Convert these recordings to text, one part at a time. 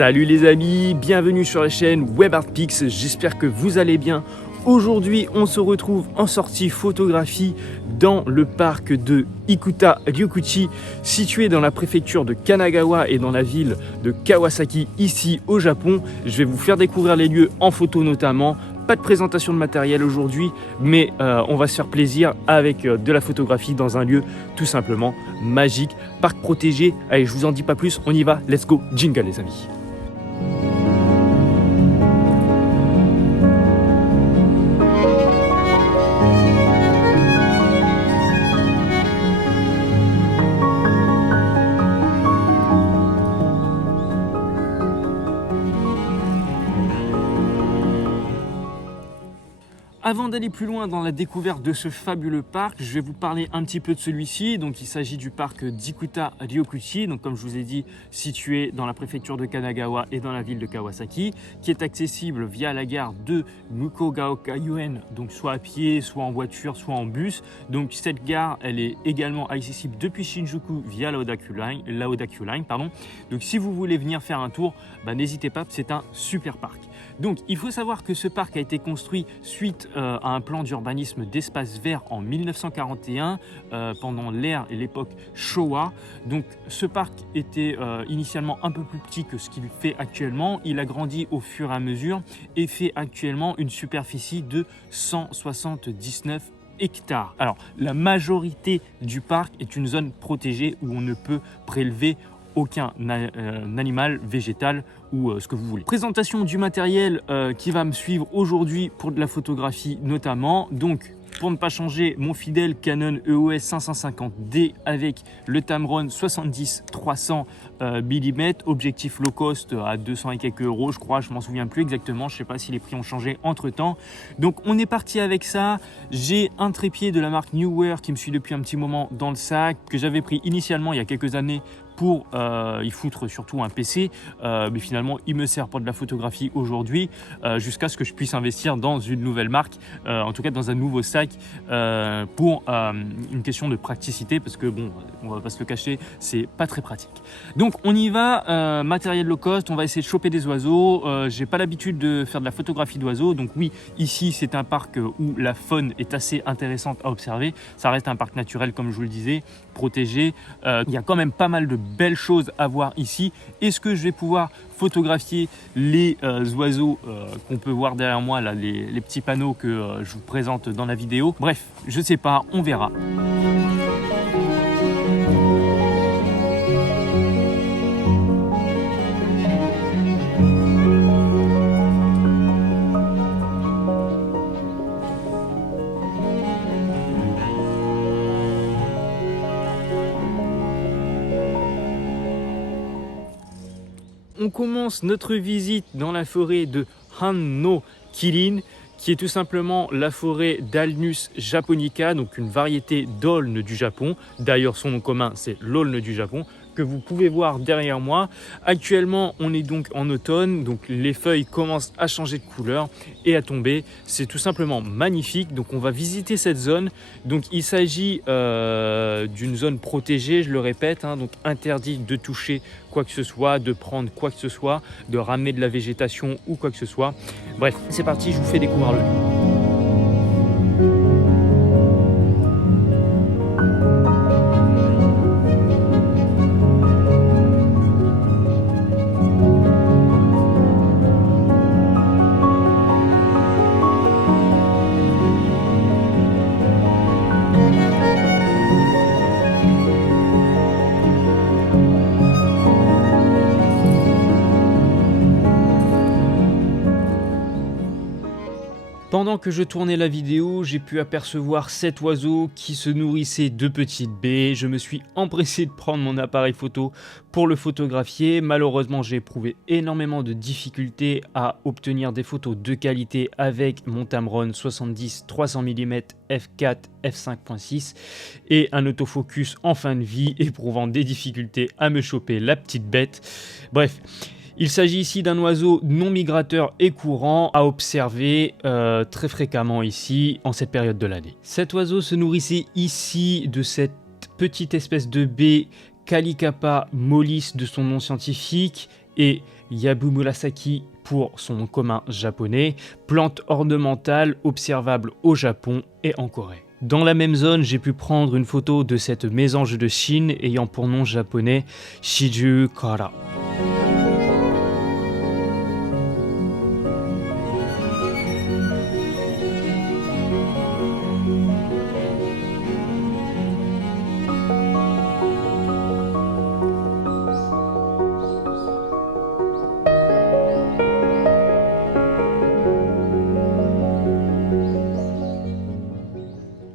Salut les amis, bienvenue sur la chaîne WebArtPix, j'espère que vous allez bien. Aujourd'hui, on se retrouve en sortie photographie dans le parc de Ikuta-Ryokuchi, situé dans la préfecture de Kanagawa et dans la ville de Kawasaki, ici au Japon. Je vais vous faire découvrir les lieux en photo notamment. Pas de présentation de matériel aujourd'hui, mais on va se faire plaisir avec de la photographie dans un lieu tout simplement magique, parc protégé. Allez, je vous en dis pas plus, on y va, let's go, jingle les amis. Avant d'aller plus loin dans la découverte de ce fabuleux parc, je vais vous parler un petit peu de celui-ci. Donc, il s'agit du parc d'Ikuta-Ryokuchi, donc comme je vous ai dit, situé dans la préfecture de Kanagawa et dans la ville de Kawasaki, qui est accessible via la gare de Mukogaoka-Yuen, donc soit à pied, soit en voiture, soit en bus. Donc cette gare, elle est également accessible depuis Shinjuku via la Odakyu Line, pardon. Donc si vous voulez venir faire un tour, n'hésitez pas, c'est un super parc. Donc il faut savoir que ce parc a été construit suite à un plan d'urbanisme d'espace vert en 1941 pendant l'ère et l'époque Showa. Donc ce parc était initialement un peu plus petit que ce qu'il fait actuellement. Il a grandi au fur et à mesure et fait actuellement une superficie de 179 hectares. Alors la majorité du parc est une zone protégée où on ne peut prélever aucun animal, végétal ou ce que vous voulez. Présentation du matériel qui va me suivre aujourd'hui pour de la photographie notamment. Donc pour ne pas changer, mon fidèle Canon EOS 550D avec le Tamron 70-300 mm, objectif low cost à 200 et quelques euros, je crois, je m'en souviens plus exactement, je sais pas si les prix ont changé entre temps. Donc on est parti avec ça. J'ai un trépied de la marque Neewer qui me suit depuis un petit moment dans le sac, que j'avais pris initialement il y a quelques années pour y foutre surtout un PC, mais finalement il me sert pour de la photographie aujourd'hui, jusqu'à ce que je puisse investir dans une nouvelle marque, en tout cas dans un nouveau sac, pour une question de praticité, parce que bon, on va pas se le cacher, c'est pas très pratique. Donc on y va, matériel low cost, on va essayer de choper des oiseaux. J'ai pas l'habitude de faire de la photographie d'oiseaux, donc oui, ici c'est un parc où la faune est assez intéressante à observer. Ça reste un parc naturel comme je vous le disais, protégé. Il y a quand même pas mal de belles choses à voir ici. Est-ce que je vais pouvoir photographier les oiseaux qu'on peut voir derrière moi là, les petits panneaux que je vous présente dans la vidéo? Bref, je sais pas, on verra. On commence notre visite dans la forêt de Han-no-Kirin, qui est tout simplement la forêt d'Alnus japonica, donc une variété d'aulne du Japon. D'ailleurs, son nom commun, c'est l'aulne du Japon, que vous pouvez voir derrière moi. Actuellement, on est donc en automne, donc les feuilles commencent à changer de couleur et à tomber. C'est tout simplement magnifique. Donc, on va visiter cette zone. Donc, il s'agit d'une zone protégée, je le répète, donc interdit de toucher quoi que ce soit, de prendre quoi que ce soit, de ramener de la végétation ou quoi que ce soit. Bref, c'est parti, je vous fais découvrir le lieu. Pendant que je tournais la vidéo, j'ai pu apercevoir cet oiseau qui se nourrissait de petites baies. Je me suis empressé de prendre mon appareil photo pour le photographier. Malheureusement, j'ai éprouvé énormément de difficultés à obtenir des photos de qualité avec mon Tamron 70-300 mm f4 f5.6 et un autofocus en fin de vie, éprouvant des difficultés à me choper la petite bête. Bref. Il s'agit ici d'un oiseau non migrateur et courant à observer très fréquemment ici en cette période de l'année. Cet oiseau se nourrissait ici de cette petite espèce de baie Calicapa mollis de son nom scientifique, et Yabu Murasaki pour son nom commun japonais, plante ornementale observable au Japon et en Corée. Dans la même zone, j'ai pu prendre une photo de cette mésange de Chine ayant pour nom japonais Shijukara.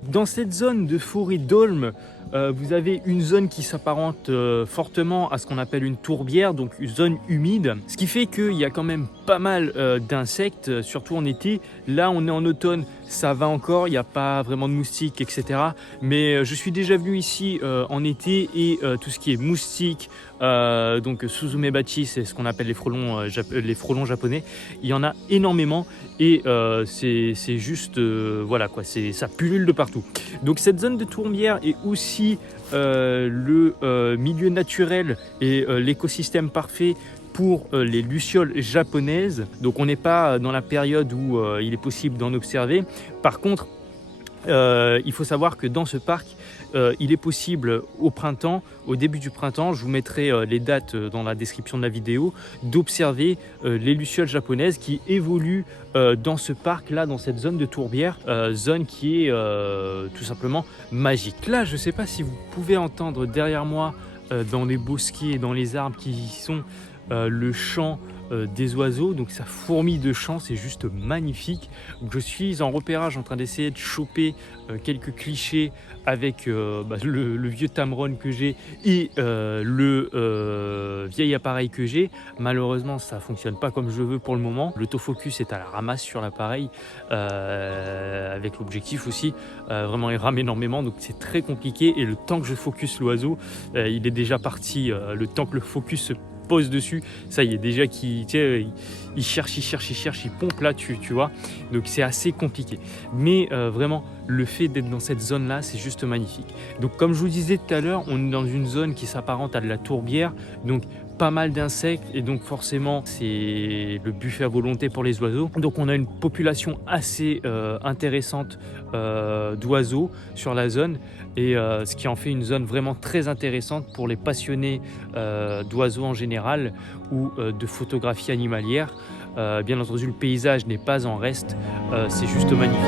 Dans cette zone de forêt d'aulne, vous avez une zone qui s'apparente fortement à ce qu'on appelle une tourbière, donc une zone humide, ce qui fait qu'il y a quand même pas mal d'insectes, surtout en été. Là on est en automne, ça va encore, il n'y a pas vraiment de moustiques, etc. Mais je suis déjà venu ici en été et tout ce qui est moustiques, donc Suzumebachi, c'est ce qu'on appelle les frelons japonais, il y en a énormément et c'est juste, voilà quoi, ça pullule de partout. Donc cette zone de tourbière est aussi le milieu naturel et l'écosystème parfait pour les lucioles japonaises. Donc on n'est pas dans la période où il est possible d'en observer. Par contre, il faut savoir que dans ce parc, il est possible au printemps, au début du printemps, je vous mettrai les dates dans la description de la vidéo, d'observer les lucioles japonaises qui évoluent dans ce parc là, dans cette zone de tourbière, zone qui est tout simplement magique. Là, je ne sais pas si vous pouvez entendre derrière moi dans les bosquets et dans les arbres qui y sont le chant des oiseaux, donc ça fourmille de chants, c'est juste magnifique. Donc, je suis en repérage en train d'essayer de choper quelques clichés avec le vieux Tamron que j'ai et le vieil appareil que j'ai. Malheureusement ça fonctionne pas comme je veux pour le moment, l'autofocus est à la ramasse sur l'appareil, avec l'objectif aussi, vraiment il rame énormément, donc c'est très compliqué et le temps que je focus l'oiseau, il est déjà parti, le temps que le focus se pose dessus, ça y est déjà il cherche, il pompe là, tu vois, donc c'est assez compliqué. Mais vraiment, le fait d'être dans cette zone là, c'est juste magnifique. Donc comme je vous disais tout à l'heure, on est dans une zone qui s'apparente à de la tourbière, donc pas mal d'insectes et donc forcément c'est le buffet à volonté pour les oiseaux. Donc on a une population assez intéressante d'oiseaux sur la zone et ce qui en fait une zone vraiment très intéressante pour les passionnés d'oiseaux en général ou de photographie animalière. Bien entendu, le paysage n'est pas en reste, c'est juste magnifique.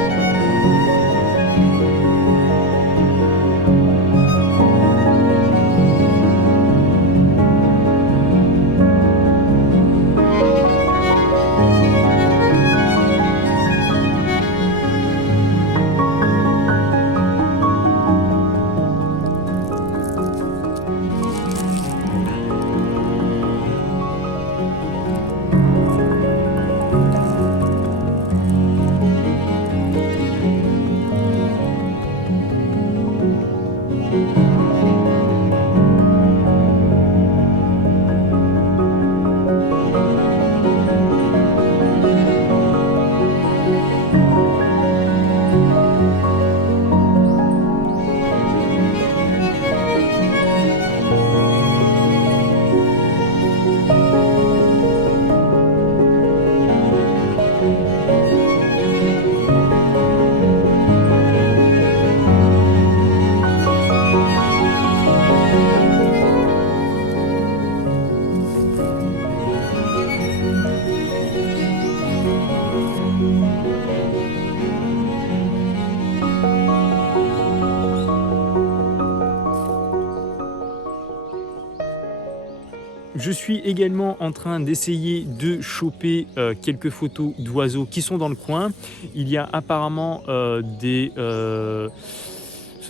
Je suis également en train d'essayer de choper quelques photos d'oiseaux qui sont dans le coin. Il y a apparemment ça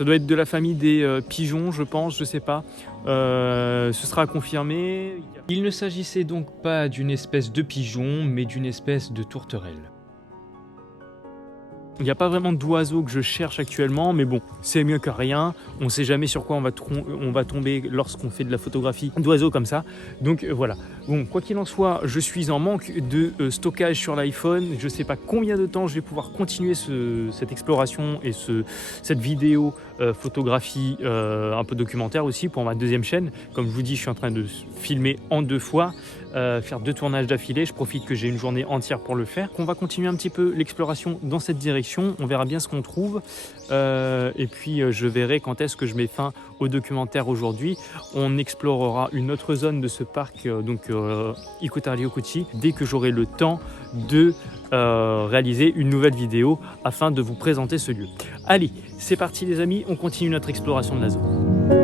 doit être de la famille des pigeons, je pense, je sais pas. Ce sera confirmé. Il ne s'agissait donc pas d'une espèce de pigeon, mais d'une espèce de tourterelle. Il n'y a pas vraiment d'oiseaux que je cherche actuellement, mais bon, c'est mieux que rien. On ne sait jamais sur quoi on va tomber lorsqu'on fait de la photographie d'oiseaux comme ça. Donc voilà. Bon, quoi qu'il en soit, je suis en manque de stockage sur l'iPhone. Je ne sais pas combien de temps je vais pouvoir continuer cette exploration et cette vidéo photographie un peu documentaire aussi pour ma deuxième chaîne. Comme je vous dis, je suis en train de filmer en 2 fois. Faire 2 tournages d'affilée, je profite que j'ai une journée entière pour le faire. On va continuer un petit peu l'exploration dans cette direction, on verra bien ce qu'on trouve et puis je verrai quand est-ce que je mets fin au documentaire aujourd'hui. On explorera une autre zone de ce parc, Ikuta-Ryokuchi, dès que j'aurai le temps de réaliser une nouvelle vidéo afin de vous présenter ce lieu. Allez, c'est parti les amis, on continue notre exploration de la zone.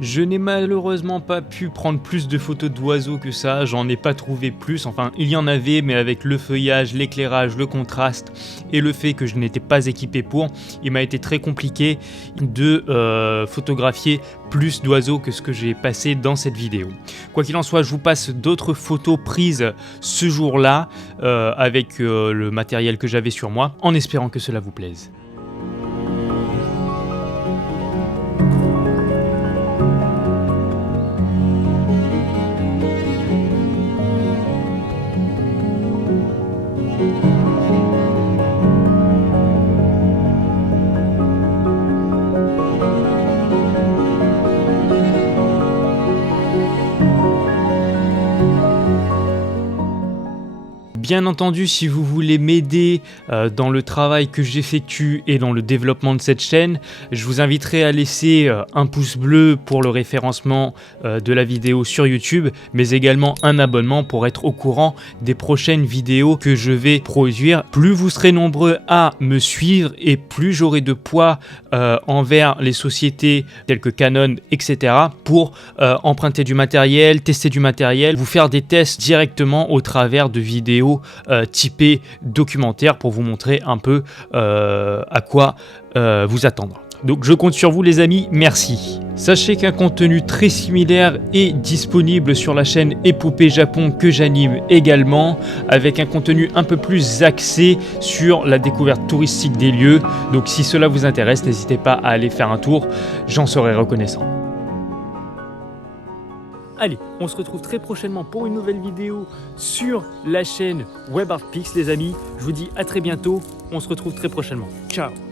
Je n'ai malheureusement pas pu prendre plus de photos d'oiseaux que ça, j'en ai pas trouvé plus, enfin il y en avait mais avec le feuillage, l'éclairage, le contraste et le fait que je n'étais pas équipé pour, il m'a été très compliqué de photographier plus d'oiseaux que ce que j'ai passé dans cette vidéo. Quoi qu'il en soit, je vous passe d'autres photos prises ce jour-là avec le matériel que j'avais sur moi, en espérant que cela vous plaise. Bien entendu, si vous voulez m'aider dans le travail que j'effectue et dans le développement de cette chaîne, je vous inviterai à laisser un pouce bleu pour le référencement de la vidéo sur YouTube, mais également un abonnement pour être au courant des prochaines vidéos que je vais produire. Plus vous serez nombreux à me suivre et plus j'aurai de poids envers les sociétés telles que Canon, etc. pour emprunter du matériel, tester du matériel, vous faire des tests directement au travers de vidéos typées documentaires pour vous montrer un peu à quoi vous attendre. Donc je compte sur vous les amis, merci. Sachez qu'un contenu très similaire est disponible sur la chaîne Épopée Japon que j'anime également, avec un contenu un peu plus axé sur la découverte touristique des lieux. Donc si cela vous intéresse, n'hésitez pas à aller faire un tour, j'en serai reconnaissant. Allez, on se retrouve très prochainement pour une nouvelle vidéo sur la chaîne WebArtPix les amis. Je vous dis à très bientôt, on se retrouve très prochainement. Ciao!